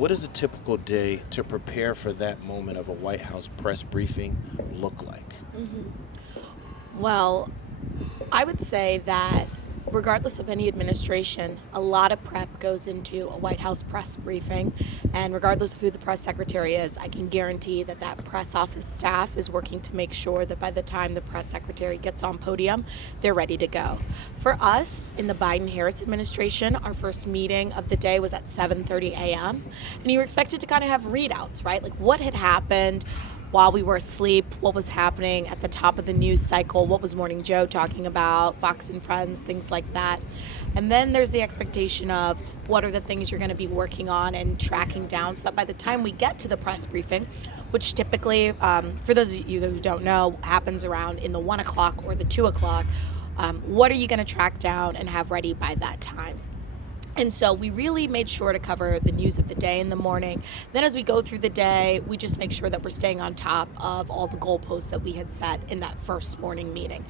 What does a typical day to prepare for that moment of a White House press briefing look like? Well, I would say that regardless of any administration, a lot of prep goes into a White House press briefing. And regardless of who the press secretary is, I can guarantee that that press office staff is working to make sure that by the time the press secretary gets on podium, they're ready to go. For us in the Biden-Harris administration, our first meeting of the day was at 7:30 a.m. And you were expected to kind of have readouts, right? Like what had happened while we were asleep, what was happening at the top of the news cycle, what was Morning Joe talking about, Fox and Friends, things like that. And then there's the expectation of what are the things you're going to be working on and tracking down so that by the time we get to the press briefing, which typically, for those of you who don't know, happens around in the 1 o'clock or the 2 o'clock, what are you going to track down and have ready by that time? And so we really made sure to cover the news of the day in the morning. Then as we go through the day, we just make sure that we're staying on top of all the goalposts that we had set in that first morning meeting.